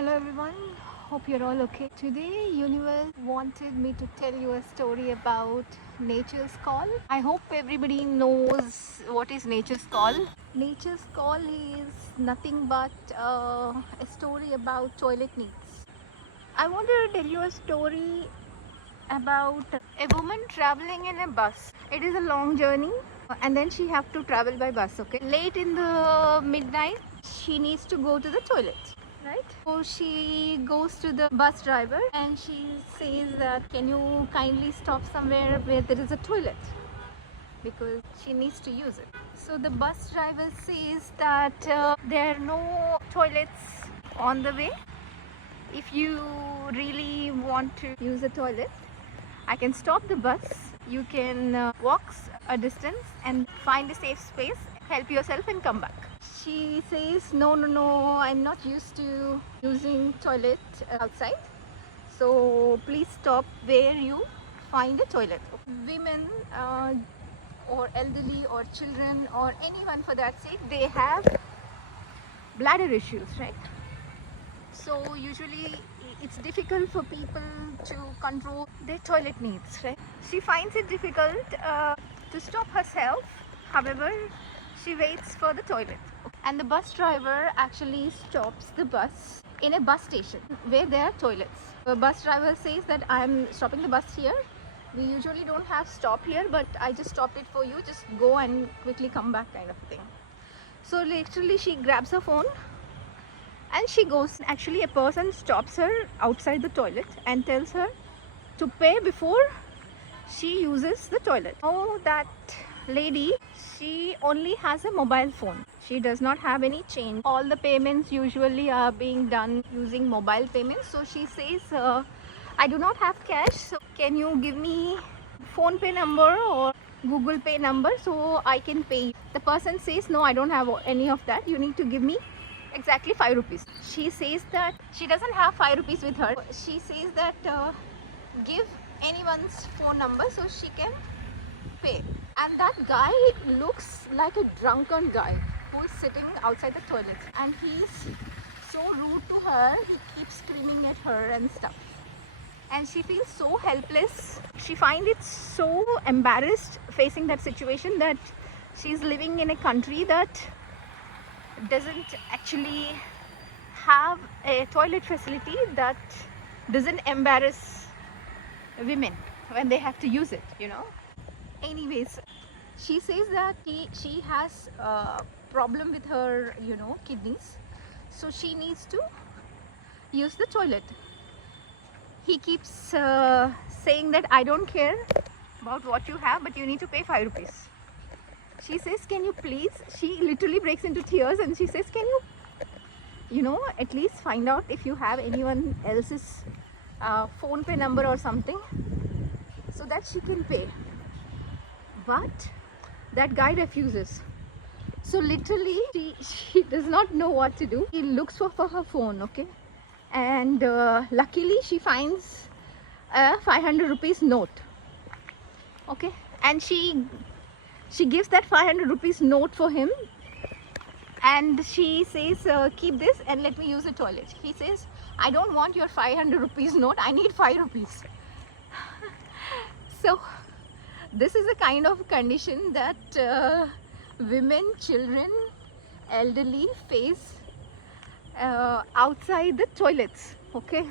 Hello everyone, hope you're all okay. Today Universe wanted me to tell you a story about nature's call. I hope everybody knows what is nature's call. Nature's call is nothing but a story about toilet needs. I wanted to tell you a story about a woman traveling in a bus. It is a long journey and then she have to travel by bus, okay? Late in the midnight, she needs to go to the toilet. Right? So she goes to the bus driver and she says that can you kindly stop somewhere where there is a toilet because she needs to use it. So the bus driver says that there are no toilets on the way. If you really want to use a toilet, I can stop the bus. You can walk a distance and find a safe space, help yourself and come back. She says, no, I'm not used to using toilet outside. So please stop where you find a toilet. Women or elderly or children or anyone for that sake, they have bladder issues, right? So usually it's difficult for people to control their toilet needs, right? She finds it difficult to stop herself. However, she waits for the toilet. And the bus driver actually stops the bus in a bus station where there are toilets. The bus driver says that I'm stopping the bus here. We usually don't have stop here, but I just stopped it for you. Just go and quickly come back kind of thing. So literally she grabs her phone and she goes. Actually a person stops her outside the toilet and tells her to pay before she uses the toilet. Oh, that lady, she only has a mobile phone. She does not have any change. All the payments usually are being done using mobile payments. So she says, I do not have cash. So can you give me phone pay number or Google Pay number so I can pay? The person says, no, I don't have any of that. You need to give me exactly 5 rupees. She says that she doesn't have 5 rupees with her. She says that give anyone's phone number so she can pay. And that guy looks like a drunken guy who is sitting outside the toilet, and he's so rude to her. He keeps screaming at her and stuff, and she feels so helpless. She finds it so embarrassed facing that situation, that she's living in a country that doesn't actually have a toilet facility, that doesn't embarrass women when they have to use it, you know. Anyways, she says that she has a problem with her, you know, kidneys, so she needs to use the toilet. He keeps saying that I don't care about what you have, but you need to pay 5 rupees. She says, can you please, she literally breaks into tears and she says, can you know, at least find out if you have anyone else's phone pay number or something so that she can pay. But that guy refuses. So literally she does not know what to do. She looks for her phone, okay, and luckily she finds a 500 rupees note, okay, and she gives that 500 rupees note for him, and she says, keep this and let me use the toilet. He says, I don't want your 500 rupees note, I need 5 rupees. So this is a kind of condition that women, children, elderly face outside the toilets, okay.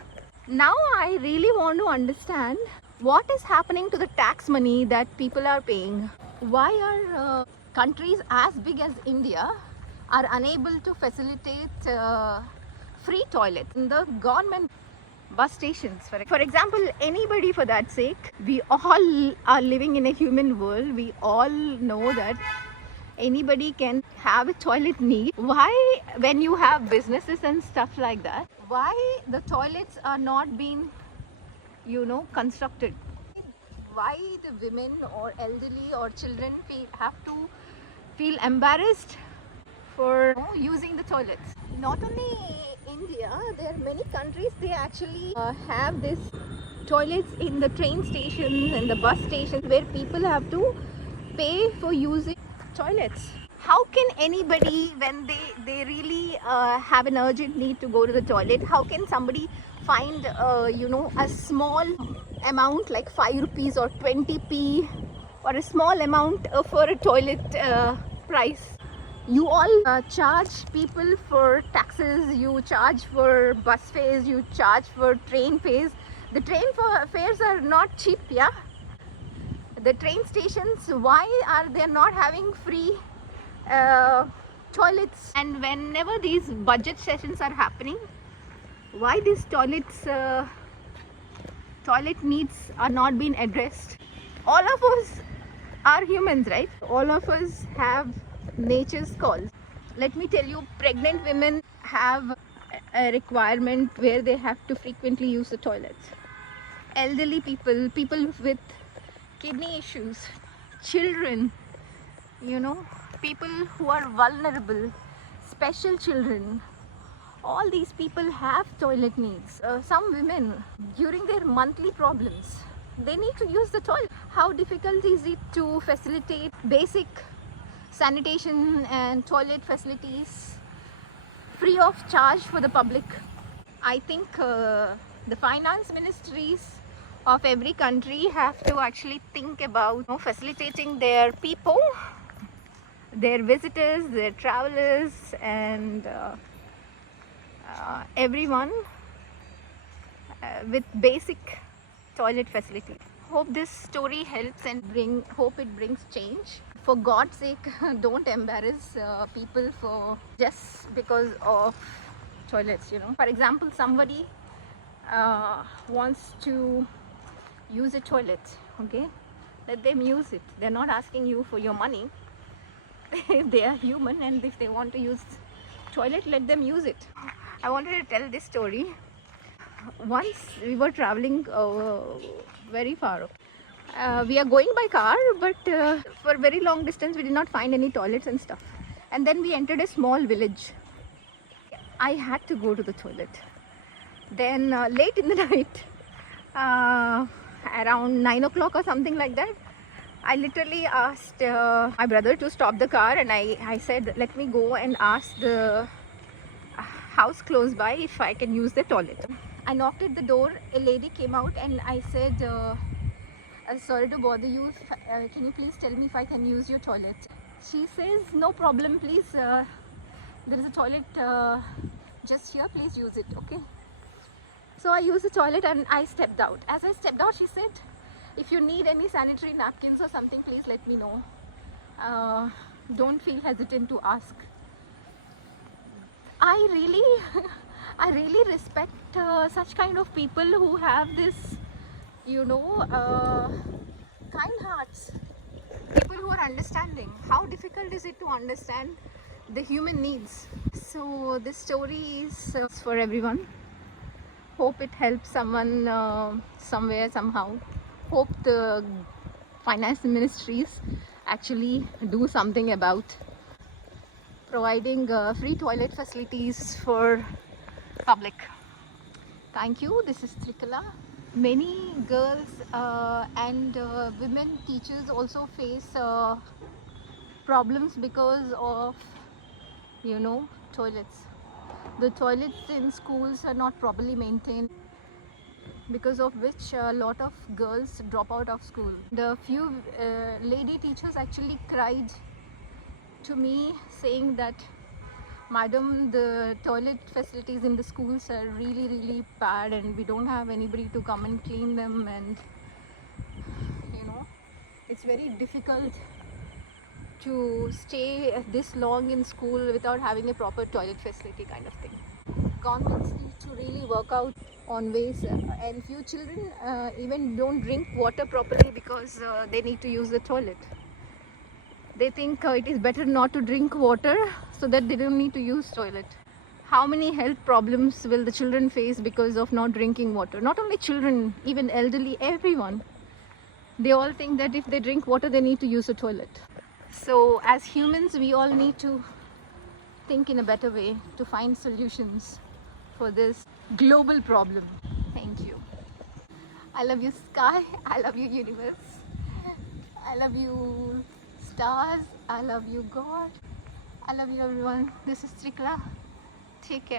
Now I really want to understand what is happening to the tax money that people are paying. Why are countries as big as India are unable to facilitate free toilets in the government bus stations? For example, anybody for that sake, we all are living in a human world. We all know that anybody can have a toilet need. Why, when you have businesses and stuff like that, why the toilets are not being, you know, constructed? Why the women or elderly or children have to feel embarrassed for using the toilets? Not only India, there are many countries, they actually have this toilets in the train stations and the bus stations where people have to pay for using toilets. how can anybody, when they really have an urgent need to go to the toilet, how can somebody find a small amount like 5 rupees or 20p or a small amount for a toilet price? You all charge people for taxes, you charge for bus fares, you charge for train fares. The train fares are not cheap, yeah? The train stations, why are they not having free toilets? And whenever these budget sessions are happening, why these toilet needs are not being addressed? All of us are humans, right? All of us have nature's calls. Let me tell you, pregnant women have a requirement where they have to frequently use the toilets. Elderly people, people with kidney issues, children, people who are vulnerable, special children, all these people have toilet needs. Some women, during their monthly problems, they need to use the toilet. How difficult is it to facilitate basic sanitation and toilet facilities free of charge for the public? I think the finance ministries of every country have to actually think about facilitating their people, their visitors, their travelers, and everyone with basic toilet facility. Hope this story helps and hope it brings change. For God's sake, don't embarrass people for just because of toilets. For example, somebody wants to use a toilet, okay, let them use it. They're not asking you for your money. They are human, and if they want to use toilet, let them use it. I wanted to tell this story. Once we were traveling very far. We are going by car, but for very long distance we did not find any toilets and stuff. And then we entered a small village. I had to go to the toilet. Then late in the night, around 9 o'clock or something like that, I literally asked my brother to stop the car, and I said, let me go and ask the house close by if I can use the toilet. I knocked at the door. A lady came out, and I said, sorry to bother you, can you please tell me if I can use your toilet? She says, no problem, please, there is a toilet just here, please use it, okay? So I used the toilet and I stepped out. As I stepped out, she said, if you need any sanitary napkins or something, please let me know. Don't feel hesitant to ask. I really respect such kind of people who have this, kind hearts. People who are understanding. How difficult is it to understand the human needs? So this story is for everyone. Hope it helps someone somewhere, somehow. Hope the finance ministries actually do something about providing free toilet facilities for public. Thank you. This is Trikala. Many girls and women teachers also face problems because of toilets. The toilets in schools are not properly maintained, because of which a lot of girls drop out of school. The few lady teachers actually cried to me saying that, madam, the toilet facilities in the schools are really bad and we don't have anybody to come and clean them, and it's very difficult to stay this long in school without having a proper toilet facility, kind of thing. Governments need to really work out on ways, and few children even don't drink water properly because they need to use the toilet. They think it is better not to drink water so that they don't need to use toilet. How many health problems will the children face because of not drinking water? Not only children, even elderly, everyone. They all think that if they drink water, they need to use a toilet. So as humans, we all need to think in a better way to find solutions for this global problem. Thank you. I love you, sky. I love you, universe. I love you, stars. I love you, God. I love you everyone. This is Trikla. Take care.